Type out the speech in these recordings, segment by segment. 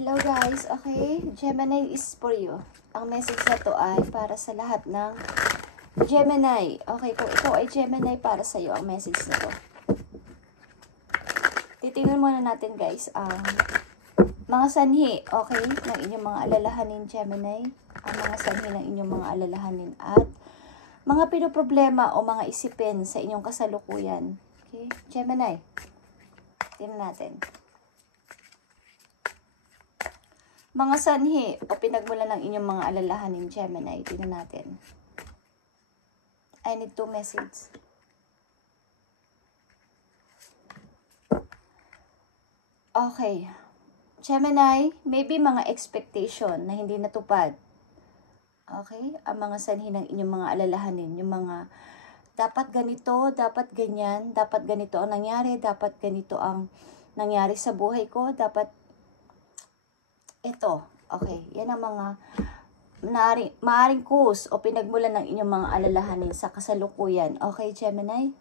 Hello guys, okay? Gemini is for you. Ang message na to ay para sa lahat ng Gemini. Okay, kung ikaw ay Gemini, para sa iyo ang message na to. Titingnan muna natin guys ang mga sanhi, okay? Ng inyong mga alalahanin Gemini. Ang mga sanhi ng inyong mga alalahanin at mga pinoproblema o mga isipin sa inyong kasalukuyan. Okay? Gemini. Tingnan natin. Mga sanhi o pinagmulan ng inyong mga alalahanin, Gemini. Tingnan natin. I need to message. Okay. Gemini, maybe mga expectation na hindi natupad. Okay? Ang mga sanhi ng inyong mga alalahanin. Yung mga dapat ganito, dapat ganyan, dapat ganito ang nangyari, dapat ganito ang nangyari sa buhay ko, dapat ito, okay, yan ang mga maaring cause o pinagmulan ng inyong mga alalahanin sa kasalukuyan. Okay, Gemini?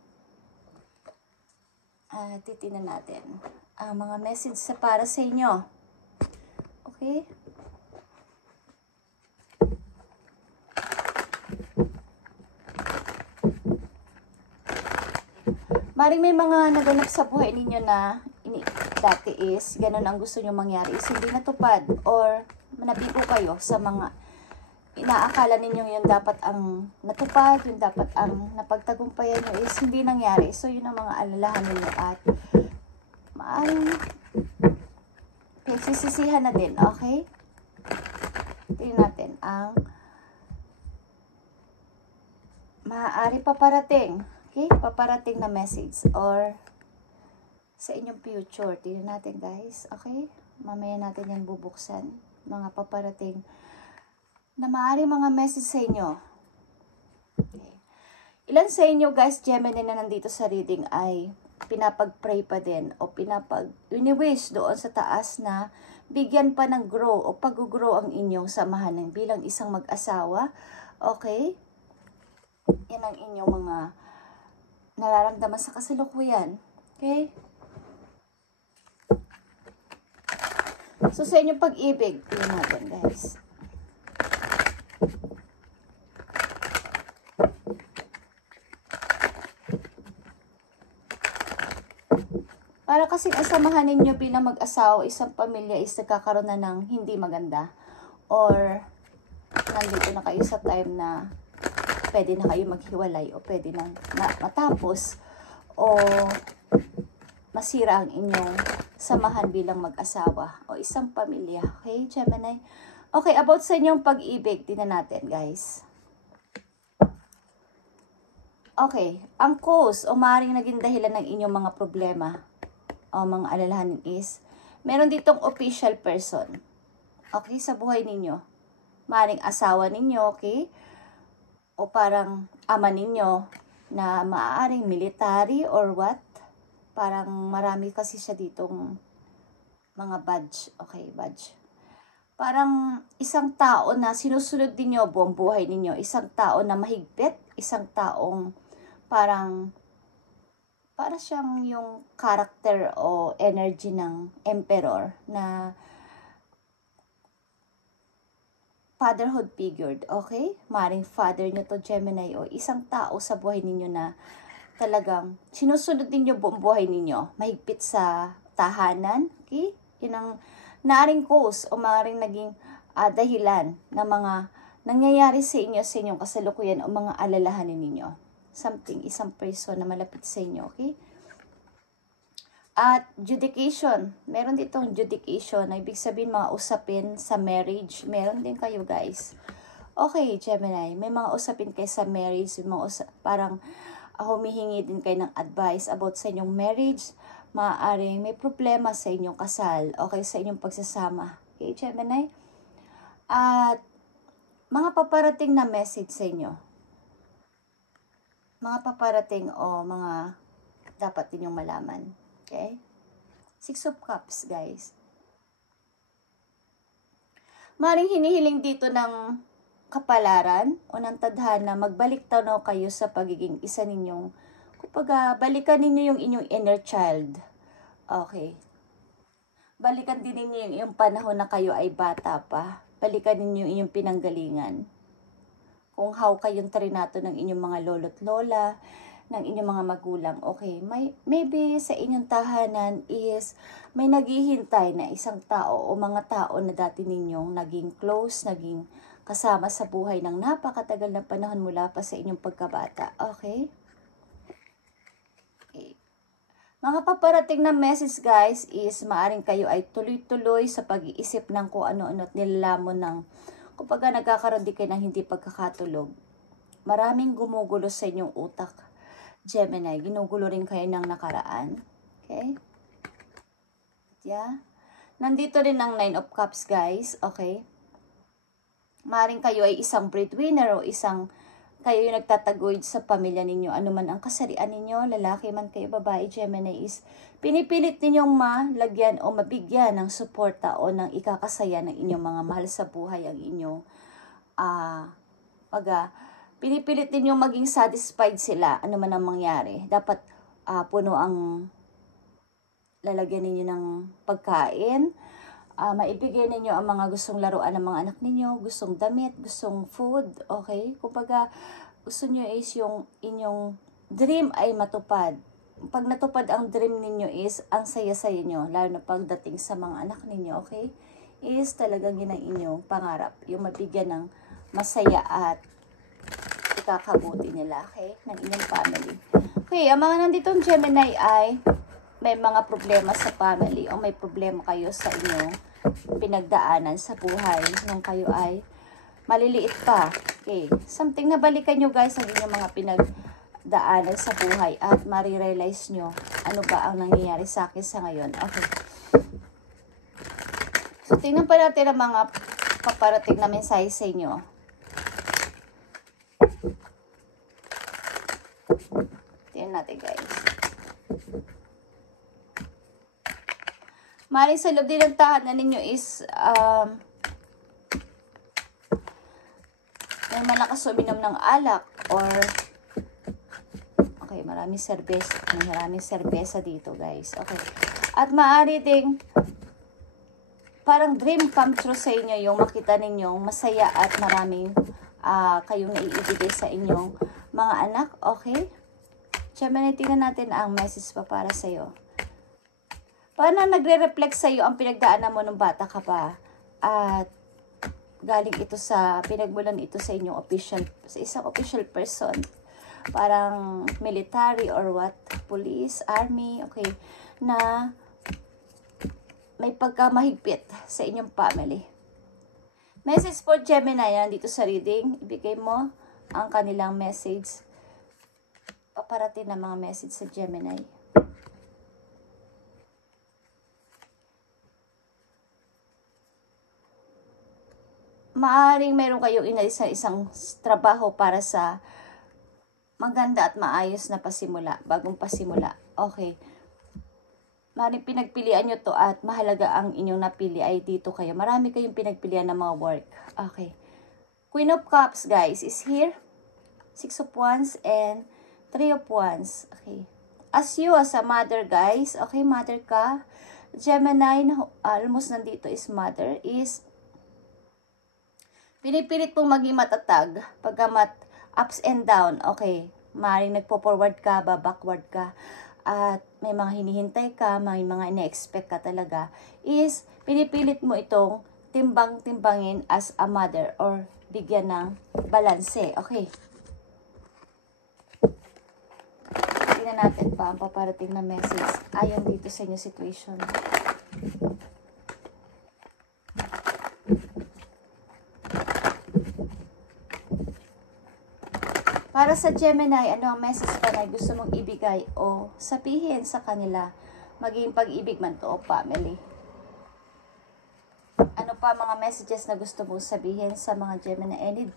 Titingnan natin ang mga message sa para sa inyo. Okay? Maring may mga naganap sa buhay ninyo na dati is, ganun ang gusto nyo mangyari, is hindi natupad or nabigo kayo sa mga inaakala ninyo yung dapat ang natupad, yung dapat ang napagtagumpayan nyo is hindi nangyari. So, yun ang mga alalahan ninyo at maaaring pagsisisihan na din, okay? Tingnan natin ang maaari paparating, okay? Paparating na message or sa inyong future. Tingnan natin guys. Okay? Mamaya natin yan bubuksan. Mga paparating na maaari mga message sa inyo. Okay. Ilan sa inyo guys, Gemini na nandito sa reading ay pinapag-pray pa din o pinapag-wish doon sa taas na bigyan pa ng grow o pag-grow ang inyong samahan ng bilang isang mag-asawa. Okay? Yan ang inyong mga nararamdaman sa kasalukuyan. Okay? So, sa inyong pag-ibig, tingnan natin, guys. Para kasing asamahan ninyo bilang mag-asawa, isang pamilya is nagkakaroon na ng hindi maganda. Or, nandito na kayo sa time na pwede na kayo maghiwalay o pwede na matapos o masira ang inyong samahan bilang mag-asawa o isang pamilya. Okay, Gemini? Okay, about sa inyong pag-ibig, tingnan natin, guys. Okay, ang cause o maaaring naging dahilan ng inyong mga problema o mga alalahanin is, meron ditong official person. Okay, sa buhay ninyo. Maaaring asawa ninyo, okay? O parang ama ninyo na maaaring military or what? Parang marami kasi siya ditong mga badge. Okay, badge. Parang isang tao na sinusunod ninyo buong buhay ninyo. Isang tao na mahigpit. Isang taong parang para siyang yung character o energy ng emperor na fatherhood figure. Okay? Maring father nyo to, Gemini, o isang tao sa buhay ninyo na talagang sinusunod ninyo buong buhay ninyo. Mahigpit sa tahanan. Okay? Yun ang naaring cause o maaaring naging dahilan ng mga nangyayari sa inyo sa inyong kasalukuyan o mga alalahanin ninyo. Something, isang person na malapit sa inyo. Okay? At judication. Meron ditong judication na ibig sabihin mga usapin sa marriage. Meron din kayo guys. Okay, Gemini. May mga usapin kayo sa marriage. Mga parang humihingi din kayo ng advice about sa inyong marriage. Maaaring may problema sa inyong kasal. Okay, sa inyong pagsasama. Okay, Gemini? At mga paparating na message sa inyo. Mga paparating o mga dapat ninyong malaman. Okay? 6 of Cups, guys. Maring hinihiling dito ng kapalaran o ng tadhana, magbalik tanaw kayo sa pagiging isa ninyong, kumbaga, balikan ninyo yung inyong inner child. Okay. Balikan din ninyo yung iyong panahon na kayo ay bata pa. Balikan ninyo yung inyong pinanggalingan. Kung how kayong trinato ng inyong mga lolo't lola, ng inyong mga magulang. Okay, maybe sa inyong tahanan is may naghihintay na isang tao o mga tao na dati ninyong naging close, naging kasama sa buhay ng napakatagal na panahon mula pa sa inyong pagkabata. Okay? Okay. Mga paparating na message guys is maaring kayo ay tuloy-tuloy sa pag-iisip ng kung ano-ano at nilalamon ng kapag nagkakaroon di kayo ng hindi pagkakatulog. Maraming gumugulo sa inyong utak. Gemini, ginugulo rin kayo ng nakaraan. Okay? Yeah. Nandito rin ang 9 of Cups, guys. Okay? Maring kayo ay isang breadwinner o kayo yung nagtataguyod sa pamilya ninyo. Ano man ang kasarian ninyo, lalaki man kayo, babae, Gemini is pinipilit ninyong malagyan o mabigyan ng suporta o ng ikakasaya ng inyong mga mahal sa buhay ang inyong pinipilit ninyong maging satisfied sila, ano man ang mangyari. Dapat puno ang lalagyan ninyo ng pagkain. Maibigay ninyo ang mga gustong laruan ng mga anak ninyo, gustong damit, gustong food, okay? Kumbaga, gusto nyo is yung inyong dream ay matupad. Pag natupad ang dream ninyo is, ang saya-saya nyo, lalo na pagdating sa mga anak ninyo, okay? Is talagang yun ang inyong pangarap, yung mabigyan ng masaya at ikakabuti nila, okay? Ng inyong family. Okay, ang mga nanditong Gemini ay may mga problema sa family o may problema kayo sa inyong pinagdaanan sa buhay nung kayo ay maliliit pa. Okay, something na balikan nyo guys ang inyong mga pinagdaanan sa buhay at marirealize nyo ano ba ang nangyayari sa akin sa ngayon. Okay. So, tingnan pa natin ang mga paparating na mensahe sa inyo. Tingnan natin guys. Maring sa loob din ng tahanan ninyo is may malakas uminom ng alak or okay, maraming serbesa dito guys. Okay. At maaari ding parang dream come true sa inyo yung makita ninyong masaya at maraming kayong naiibigay sa inyong mga anak. Okay? Gemini, tingnan natin ang message pa para sa'yo. Paano nagre-reflect sa'yo ang pinagdaanan mo nung bata ka pa? At galing ito pinagmulan ito sa inyong sa isang official person. Parang military or what? Police, army, okay. Na may pagkamahigpit sa inyong family. Message for Gemini yan dito sa reading. Ibigay mo ang kanilang message. Paparating na mga message sa Gemini. Maaring meron kayong inalis na isang trabaho para sa maganda at maayos na pasimula, bagong pasimula. Okay. Maaring pinagpilian nyo to at mahalaga ang inyong napili ay dito kayo. Marami kayong pinagpilian na mga work. Okay. Queen of Cups, guys, is here. 6 of Wands and 3 of Wands. Okay. As a mother, guys, okay, mother ka. Gemini, almost nandito is mother, is pinipilit pong maging matatag, pagkamat ups and down, okay, maaaring nagpo-forward ka, backward ka, at may mga hinihintay ka, may mga ina-expect ka talaga, is pinipilit mo itong timbang-timbangin as a mother or bigyan ng balanse, okay. Tingnan natin pa ang paparating na message ayon dito sa inyong situation. Para sa Gemini, ano ang message pa na gusto mong ibigay o sabihin sa kanila, maging pag-ibig man to o family? Ano pa mga messages na gusto mong sabihin sa mga Gemini? I need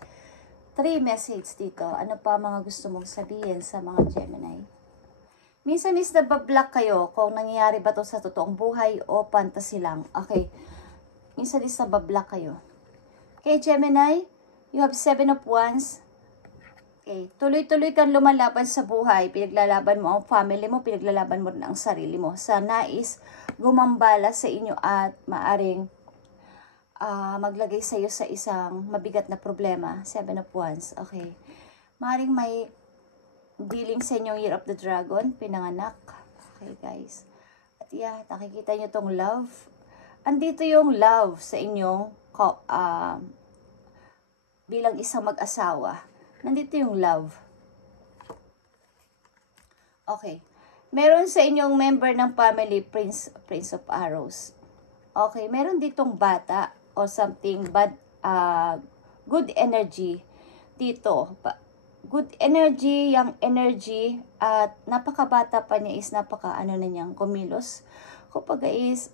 3 message dito. Ano pa mga gusto mong sabihin sa mga Gemini? Minsan nabablock kayo kung nangyayari ba to sa totoong buhay o fantasy lang. Okay. Minsan nabablock kayo. Okay, Gemini, you have 7 of Wands. Okay, tuloy-tuloy kang lumalaban sa buhay. Pinaglalaban mo ang family mo, pinaglalaban mo rin ang sarili mo. Sa nais gumambala sa inyo at maaring maglagay sa iyo sa isang mabigat na problema. 7 of Wands. Okay. Maaring may dealing sa inyong Year of the Dragon, pinanganak. Okay, guys. At yeah, nakikita nyo tong love. Andito yung love sa inyong bilang isang mag-asawa. Nandito yung love. Okay. Meron sa inyong member ng family, Prince of Arrows. Okay. Meron ditong bata or something bad, good energy dito. Good energy, young energy, at napakabata pa niya is na niyang kumilos. Kumbaga is,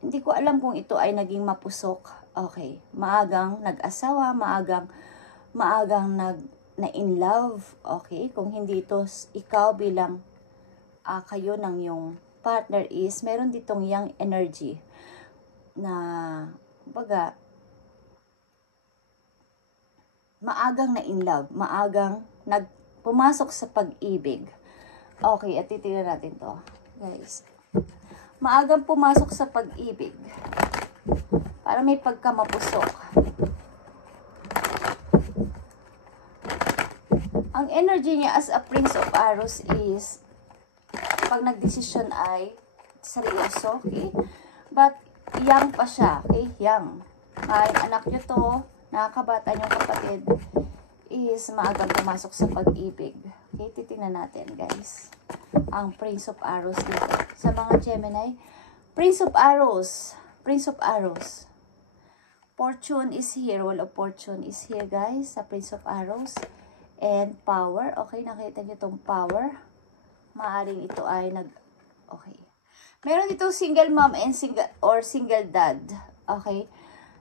hindi ko alam kung ito ay naging mapusok. Okay. Maagang nag-asawa, maagang na in love. Okay. Kung hindi ito ikaw bilang kayo ng yung partner is, meron ditong young energy na, kumbaga, maagang na in love, maagang pumasok sa pag-ibig. Okay, at titignan natin to, guys. Maagang pumasok sa pag-ibig. Para may pagkamapusok. Ang energy niya as a Prince of Arrows is, pag nagdesisyon ay seryoso, okay? But, young pa siya, okay? Young. Anak nyo to, nakakabata niyong kapatid, is maagang pumasok sa pag-ibig. Okay, titingnan natin, guys. Ang Prince of Arrows dito. Sa mga Gemini, Prince of Arrows. Prince of Arrows. Fortune is here. Wall of Fortune is here, guys. Sa Prince of Arrows. And power. Okay, nakita niyo itong power. Maaring ito ay okay. Meron dito single mom and single dad. Okay.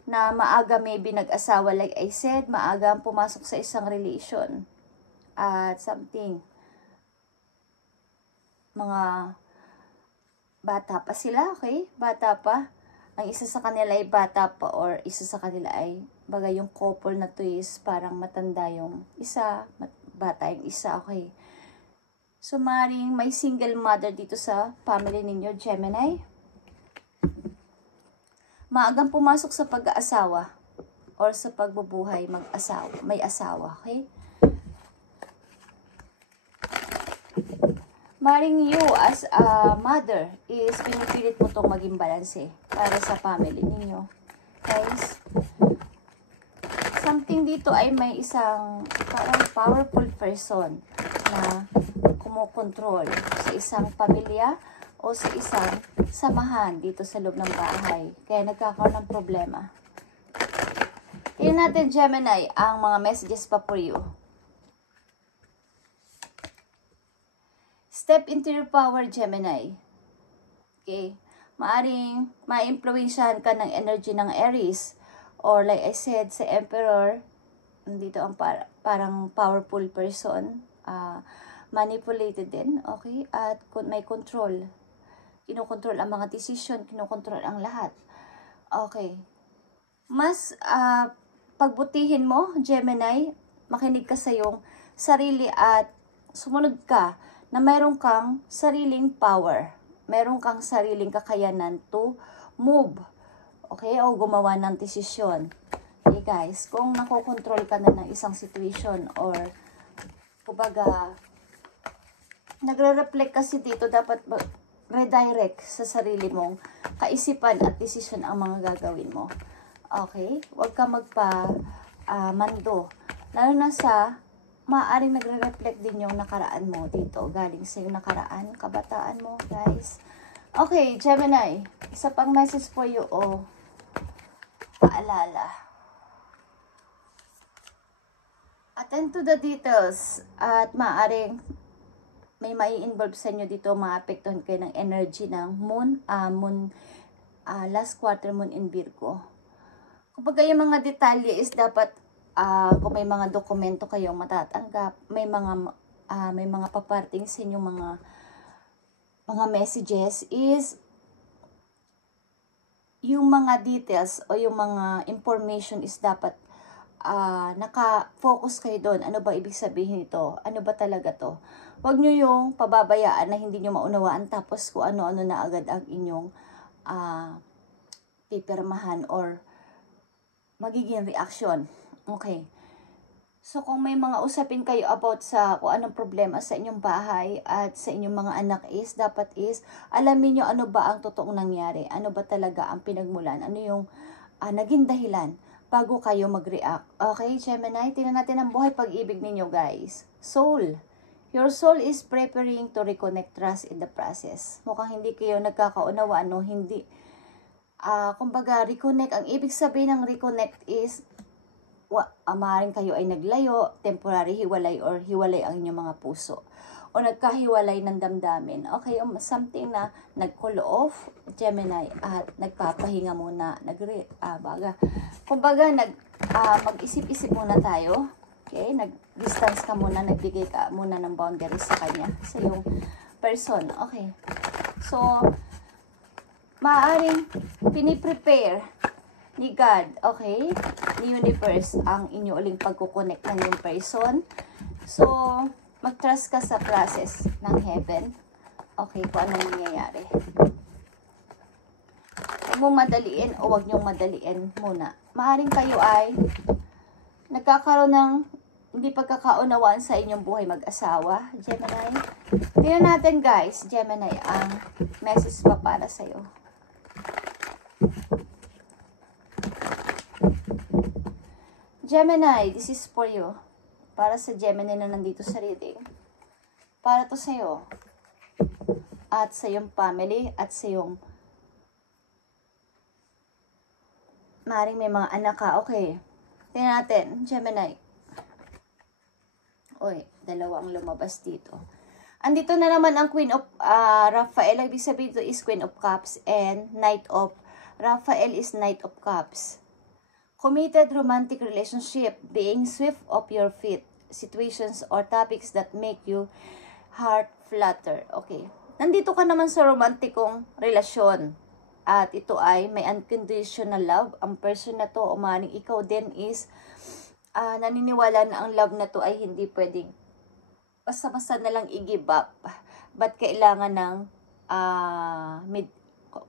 Na maaga maybe nag-asawa, like I said, maaga pumasok sa isang relation. At something. Mga bata pa sila, okay? Bata pa. Ang isa sa kanila ay bata pa, or isa sa kanila ay, bagay yung couple na to is parang matanda yung isa, bata yung isa, okay? So, maring may single mother dito sa family ninyo, Gemini. Maagang pumasok sa pag-aasawa or sa pagbubuhay may asawa, okay? Maring you as a mother is pinipilit mo itong maging balanse para sa family ninyo. Guys, something dito ay may isang parang powerful person na kumokontrol sa isang pamilya o sa isang samahan dito sa loob ng bahay. Kaya nagkakaroon ng problema. Tingnan natin, Gemini, ang mga messages pa for you. Step into your power, Gemini. Okay. Maaring ma-influensyahan ka ng energy ng Aries. Or like I said, sa Emperor, dito ang parang powerful person. Manipulated din. Okay. At may control. Kinokontrol ang mga decision, kinokontrol ang lahat. Okay. Mas pagbutihin mo, Gemini, makinig ka sa iyong sarili at sumunod ka na mayroon kang sariling power. Mayroon kang sariling kakayanan to move. Okay? O gumawa ng desisyon. Okay, guys. Kung nakokontrol ka na ng isang situation or kumbaga nagre-reflect kasi dito, dapat redirect sa sarili mong kaisipan at desisyon ang mga gagawin mo. Okay? Huwag ka mando. Lalo na sa maaaring nagre-reflect din yung nakaraan mo dito. Galing sa yung nakaraan, kabataan mo, guys. Okay, Gemini. Isa pang message for you o paalala. Attend to the details at maaaring may mai-involve sa inyo dito, maapektuhan kayo ng energy ng moon, last quarter moon in Virgo. Kapag yung mga detalye is dapat, kung may mga dokumento kayong matatanggap, may mga paparting sa inyong mga messages is, yung mga details o yung mga information is dapat naka-focus kayo doon. Ano ba ibig sabihin ito? Ano ba talaga to? Huwag nyo yung pababayaan na hindi nyo maunawaan tapos kung ano-ano na agad ang inyong pipirmahan or magiging reaction. Okay. So, kung may mga usapin kayo about sa kung anong problema sa inyong bahay at sa inyong mga anak dapat alamin nyo ano ba ang totoong nangyari. Ano ba talaga ang pinagmulan. Ano yung naging dahilan bago kayo mag-react. Okay, Gemini? Tingnan natin ang buhay pag-ibig ninyo, guys. Soul. Your soul is preparing to reconnect trust in the process. Mukhang hindi kayo nagkakaunawaan, no? Hindi. Kumbaga, reconnect. Ang ibig sabihin ng reconnect is maaaring kayo ay naglayo, temporary hiwalay or hiwalay ang inyong mga puso. O nagkahiwalay ng damdamin. Okay, something na nag-cool off, Gemini, at nagpapahinga muna. Kumbaga, mag-isip-isip muna tayo. Okay, nag-distance ka muna, nagbigay ka muna ng boundaries sa kanya, sa iyong person. Okay, so, maaaring piniprepare ni God, okay, ni universe, ang inyo uling pagkukonect ng yung person. So, mag-trust ka sa process ng heaven. Okay, kung ano nangyayari. Huwag mong madaliin o huwag niyong madaliin muna. Maaring kayo ay nagkakaroon ng hindi pagkakaunawaan sa inyong buhay mag-asawa, Gemini. Tingnan natin, guys, Gemini, ang message pa para sa'yo. Gemini, this is for you. Para sa Gemini na nandito sa reading. Para to sa'yo. At sa iyong family. At sa iyong maring may mga anak ka. Okay. Tingnan natin, Gemini. Uy, dalawang lumabas dito. Andito na naman ang Queen of Raphael. Ibig sabihin ito is Queen of Cups and Knight of Raphael is Knight of Cups. Committed romantic relationship, being swift of your feet, situations or topics that make you heart flutter. Okay. Nandito ka naman sa romantikong relasyon. At ito ay may unconditional love. Ang person na to, o maaaring ikaw din is naniniwala na ang love na to ay hindi pwedeng basta-basta na lang i-give up. But kailangan ng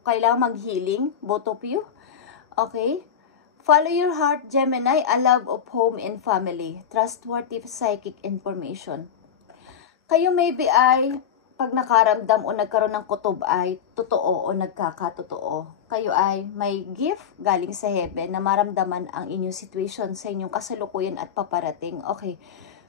kailangan mag-healing, both of you. Okay? Follow your heart, Gemini, a love of home and family, trustworthy psychic information. Kayo maybe ay, pag nakaramdam o nagkaroon ng kutob ay totoo o nagkakatotoo. Kayo ay may gift galing sa heaven na maramdaman ang inyong situation sa inyong kasalukuyan at paparating. Okay.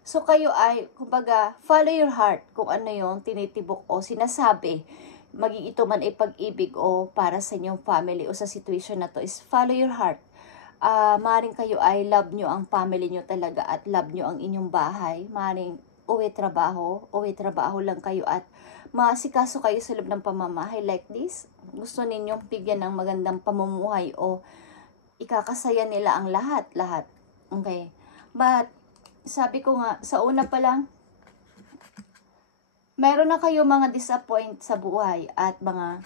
So kayo ay, kumbaga, follow your heart kung ano yung tinitibok o sinasabi. Maging ito man ay pag-ibig o para sa inyong family o sa situation na to is follow your heart. Maring kayo ay love nyo ang family nyo talaga at love nyo ang inyong bahay. Maring uwi trabaho lang kayo at maasikaso kayo sa loob ng pamamahay like this. Gusto ninyong bigyan ng magandang pamumuhay o ikakasaya nila ang lahat. Okay. But, sabi ko nga, sa una pa lang, mayroon na kayo mga disappoint sa buhay at mga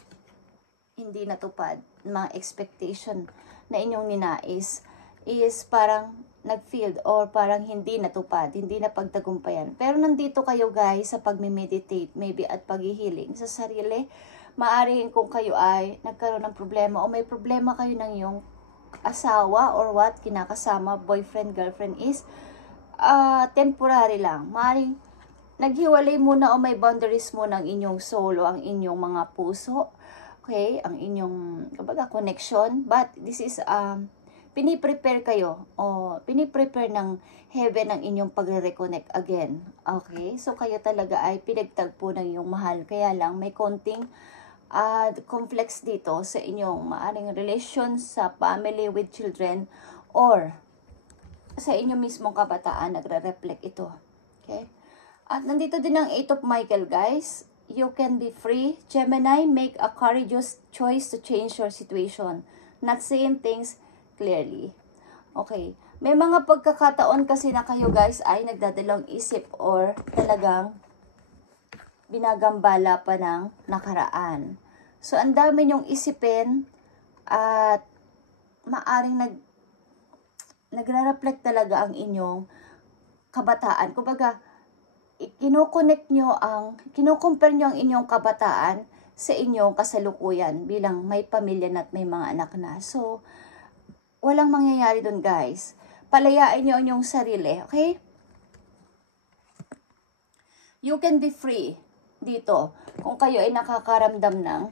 hindi natupad, mga expectation na inyong ninais is parang nag-field or parang hindi natupad, hindi na pagtagumpayan. Pero nandito kayo guys sa pagme-meditate, maybe at pag-healing sa sarili. Maaaring kung kayo ay nagkaroon ng problema o may problema kayo ng iyong asawa or what, kinakasama, boyfriend, girlfriend is temporary lang. Maaaring naghiwalay muna o may boundaries muna ang inyong soul o ang inyong mga puso. Okay, ang inyong connection, but this is piniprepare kayo o piniprepare ng heaven ang inyong pagre-reconnect again. Okay, so kayo talaga ay pinagtagpo ng iyong mahal, kaya lang may konting complex dito sa inyong maaring relations sa family with children or sa inyong mismong kabataan, nagre-reflect ito. Okay, at nandito din ang 8 of Michael, guys. You can be free. Gemini, make a courageous choice to change your situation. Not saying things clearly. Okay. May mga pagkakataon kasi na kayo guys ay nagdadalawang isip or talagang binagambala pa ng nakaraan. So, ang dami nyong isipin at maaring nagre-reflect talaga ang inyong kabataan. Kumbaga, kino-compare nyo ang inyong kabataan sa inyong kasalukuyan bilang may pamilya na at may mga anak na. So, walang mangyayari dun, guys. Palayain nyo ang inyong sarili, okay? You can be free dito kung kayo ay nakakaramdam ng,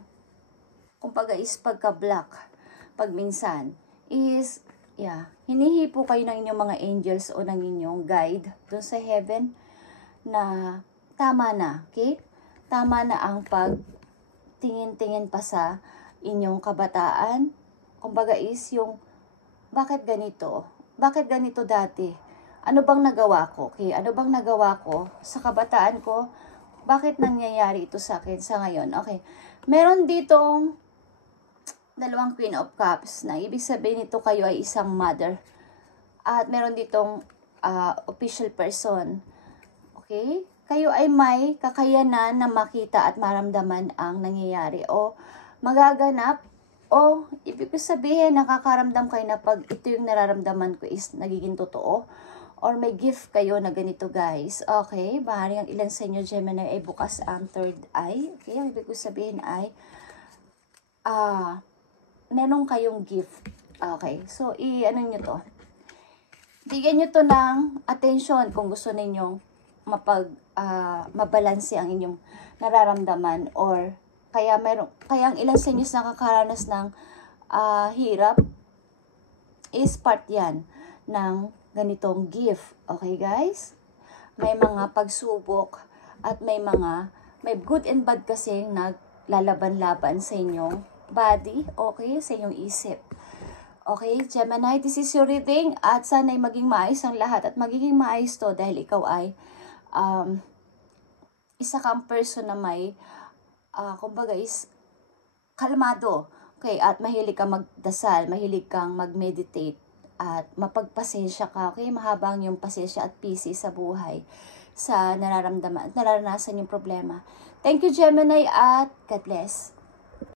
kumbaga is pagka-black, pag minsan, is, hinihipo kayo ng inyong mga angels o ng inyong guide doon sa heaven na tama na, okay? Tama na ang pagtingin-tingin pa sa inyong kabataan. Kumbaga is yung, bakit ganito? Bakit ganito dati? Ano bang nagawa ko? Okay? Ano bang nagawa ko sa kabataan ko? Bakit nangyayari ito sa akin sa ngayon? Okay. Meron ditong dalawang Queen of Cups na ibig sabihin nito kayo ay isang mother. At meron ditong official person. Okay? Kayo ay may kakayanan na makita at maramdaman ang nangyayari o magaganap o ibig sabihin nakakaramdam kayo na pag ito yung nararamdaman ko is nagiging totoo or may gift kayo na ganito, guys. Okay? Bahari ang ilan sa inyo, Gemini, ay bukas ang third eye. Okay? Ang ibig sabihin ay meron kayong gift. Okay. So, ano nyo to? Bigyan nyo to ng attention kung gusto ninyong mabalanse ang inyong nararamdaman or kaya ang ilan sa inyo nakakaranas ng hirap is part yan ng ganitong gift. Okay, guys? May mga pagsubok at may good and bad kasi naglalaban-laban sa inyong body, okay, sa inyong isip. Okay, Gemini, this is your reading at sana'y maging maayos ang lahat at magiging maayos to dahil ikaw ay isa kang person na may kumbaga is kalmado, okay, at mahilig kang magdasal, mahilig kang mag-meditate at mapagpasensya ka, okay, mahabang yung pasensya at peace sa buhay sa nararanasan yung problema. Thank you, Gemini, at God bless.